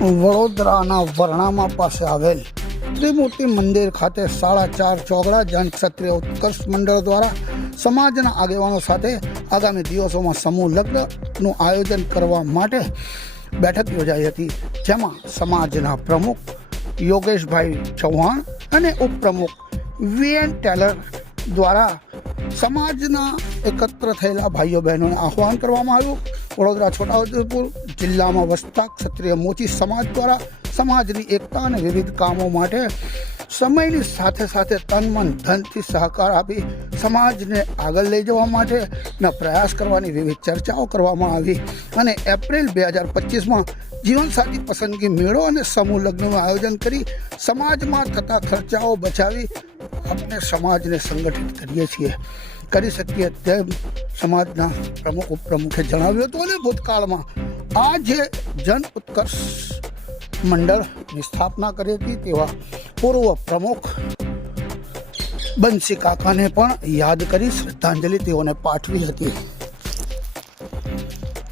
વડોદરાના વરણામા પાસે આવેલ ત્રિમૂર્તિ મંદિર ખાતે સાડા ચાર ચોગડા જન ક્ષત્રિય ઉત્કર્ષ મંડળ દ્વારા સમાજના આગેવાનો સાથે આગામી દિવસોમાં સમૂહ લગ્નનું આયોજન કરવા માટે બેઠક યોજાઈ હતી. જેમાં સમાજના પ્રમુખ યોગેશભાઈ ચૌહાણ અને ઉપપ્રમુખ વીએન ટેલર દ્વારા સમાજના એકત્ર થયેલા ભાઈઓ બહેનોને આહ્વાન કરવામાં આવ્યું. વડોદરા છોટાઉદેપુર જિલ્લામાં વસતા ક્ષત્રિય મોચી સમાજ દ્વારા સમાજની એકતા અને વિવિધ કામો માટે સમયની સાથે સાથે તન મન ધનથી સહકાર આપી સમાજને આગળ લઈ જવા માટેના પ્રયાસ કરવાની વિવિધ ચર્ચાઓ કરવામાં આવી. અને એપ્રિલ બે હજાર પચીસમાં જીવનસાથી પસંદગી મેળો અને સમૂહ લગ્નનું આયોજન કરી સમાજમાં થતા ખર્ચાઓ બચાવી આપણે સમાજને સંગઠિત કરીએ છીએ. કરી શકીએ તેમ સમાજના પ્રમુખ ઉપપ્રમુખે જણાવ્યું હતું અને ભૂતકાળમાં આ જે જન ઉત્કર્ષ મંડળની સ્થાપના કરી હતી તેવા પૂર્વ પ્રમુખ બંસી કાકાને પણ યાદ કરી શ્રદ્ધાંજલિ તેઓને પાઠવી હતી.